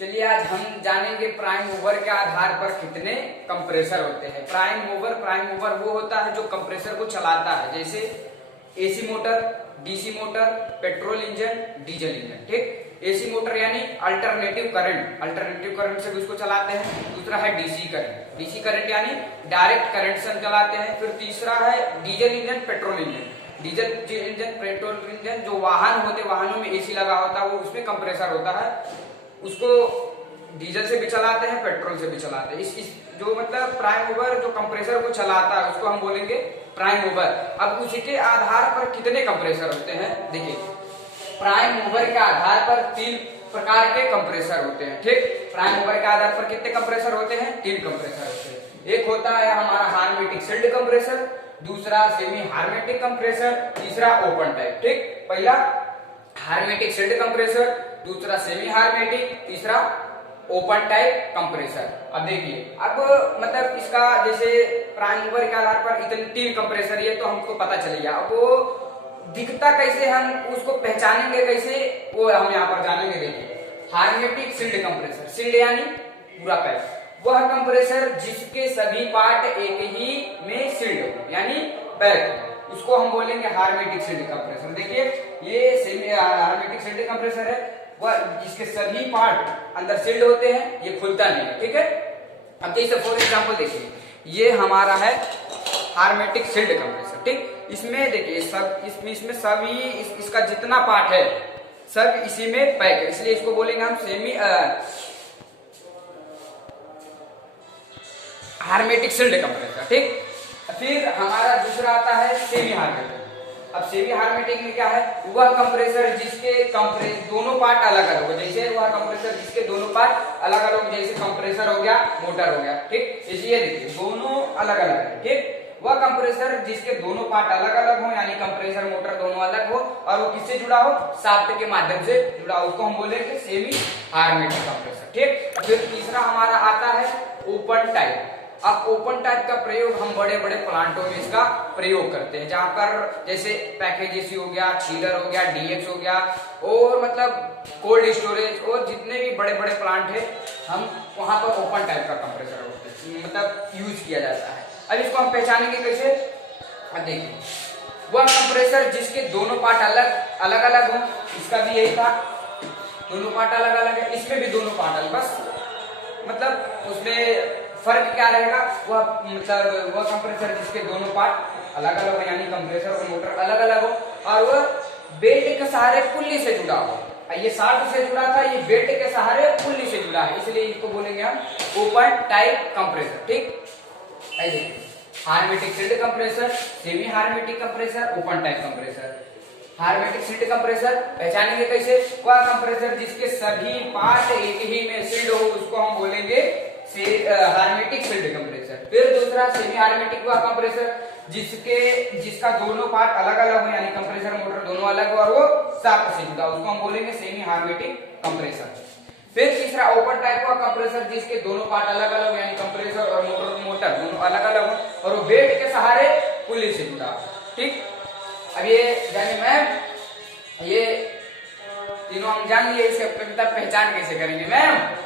चलिए आज हम जानेंगे प्राइम मूवर के आधार पर कितने कंप्रेसर होते हैं। प्राइम मूवर वो होता है जो कंप्रेसर को चलाता है, जैसे AC motor, DC motor, petrol engine, diesel engine. ठीक, एसी मोटर यानी अल्टरनेटिव करंट से भी उसको चलाते हैं। दूसरा है डीसी करंट यानी डायरेक्ट करंट से हम चलाते हैं। फिर तीसरा है diesel engine, petrol engine. Diesel engine, petrol engine जो वाहनों में एसी लगा होता है वो उसमें कंप्रेसर होता है, उसको डीजल से भी चलाते हैं, पेट्रोल से भी चलाते हैं। इस जो मतलब प्राइम मूवर जो कंप्रेसर को चलाता है उसको हम बोलेंगे प्राइम मूवर। अब उसी के आधार पर कितने कंप्रेसर होते हैं, देखिए प्राइम मूवर के आधार पर 3 प्रकार के कंप्रेसर होते हैं। ठीक, प्राइम मूवर के आधार पर कितने कंप्रेसर होते हैं? 3 कंप्रेसर होते हैं। एक होता है हमारा हार्मेटिक सील्ड कंप्रेसर, दूसरा सेमी हार्मेटिक कंप्रेसर, तीसरा ओपन टाइप। ठीक, पहला हार्मेटिक सील्ड कंप्रेसर, दूसरा सेमी हार्मेटिक, तीसरा ओपन टाइप कंप्रेसर। अब देखिए, अब मतलब इसका जैसे प्राइम मूवर के आधार पर इतने 3 कंप्रेसर है तो हमको पता चल गया। अब वो दिखता कैसे, हम उसको पहचानेंगे कैसे, वो हम यहाँ पर जानेंगे। देखिए हार्मेटिक सील्ड कंप्रेसर, सील्ड यानी पूरा पैक, वह कंप्रेसर जिसके सभी पार्ट एक ही में सील्ड हो यानी पैक, उसको हम बोलेंगे हार्मेटिक सील्ड कंप्रेसर। देखिए ये सेमी हार्मेटिक सील्ड कंप्रेसर है, वह जिसके सभी पार्ट अंदर सील्ड होते हैं, ये खुलता नहीं है। ठीक है, अब जैसे फॉर एग्जांपल देखिए ये हमारा है हार्मेटिक सील्ड कंप्रेसर। ठीक, इसमें देखिए सब इसमें सभी इसका जितना पार्ट है सब इसी में पैक है, इसलिए इसको बोलेंगे हम सेमी हार्मेटिक सील्ड कंप्रेसर। ठीक, फिर हमारा दूसरा आता है सेमी हार्मेटिक। अब सेमी हार्मेटिक में क्या है, वह कंप्रेसर जिसके दोनों पार्ट अलग अलग हो, जैसे वह कंप्रेसर जिसके दोनों पार्ट अलग अलग, जैसे कंप्रेसर हो गया, मोटर हो गया। ठीक, इसलिए देखिए दोनों अलग अलग है। ठीक, वह कंप्रेसर जिसके दोनों पार्ट अलग अलग हो यानी कंप्रेसर मोटर दोनों अलग हो और वो किससे जुड़ा हो, शाफ्ट के माध्यम से जुड़ा हो, उसको हम बोलेंगे सेमी हार्मेटिक कंप्रेसर। ठीक, फिर तीसरा हमारा आता है ओपन टाइप। अब ओपन टाइप का प्रयोग हम बड़े बड़े प्लांटों में इसका प्रयोग करते हैं, जहां पर जैसे पैकेज हो गया, चीलर हो गया, डीएक्स हो गया और मतलब कोल्ड स्टोरेज और जितने भी बड़े बड़े प्लांट है हम वहां पर ओपन टाइप का कंप्रेसर होते हैं मतलब यूज किया जाता है। अब इसको हम पहचानेंगे कैसे, अब देखिए वह कंप्रेसर जिसके दोनों पार्ट अलग अलग हो, इसका भी यही था, दोनों पार्ट अलग अलग है, इसमें भी दोनों पार्ट अलग, बस मतलब उसमें फर्क क्या रहेगा, वह मतलब वह कंप्रेसर जिसके दोनों पार्ट अलग अलग हो यानी कंप्रेसर और मोटर अलग अलग हो और वह बेल्ट के सहारे पुल्ली से जुड़ा हो। ये शाफ्ट से जुड़ा था, ये बेल्ट के सहारे पुल्ली से जुड़ा है, इसलिए इसको बोलेंगे हम ओपन टाइप कंप्रेसर। ठीक, hermetic sealed compressor, semi hermetic compressor, open type compressor. Hermetic sealed compressor पहचानेंगे कैसे, वह कंप्रेसर जिसके सभी पार्ट एक ही में सील्ड हो उसको हम बोलेंगे हार्मेटिक सील्ड कंप्रेसर। फिर दूसरा सेमी हार्मेटिक हुआ कंप्रेसर जिसका दोनों पार्ट अलग अलग हो यानी कंप्रेसर मोटर दोनों अलग हो और वो शाफ्ट से जुड़ा, उसको हम बोलेंगे सेमी हार्मेटिक कंप्रेसर। फिर तीसरा ओपन टाइप का कंप्रेसर जिसके दोनों पार्ट अलग अलग यानी कंप्रेसर और मोटर दोनों अलग अलग हो और वो बेल्ट के सहारे पुल्ली से जुड़ा। ठीक, अब ये जानिए मैम, ये तीनों हम जान लिए, इसके पहचान कैसे करेंगे मैम?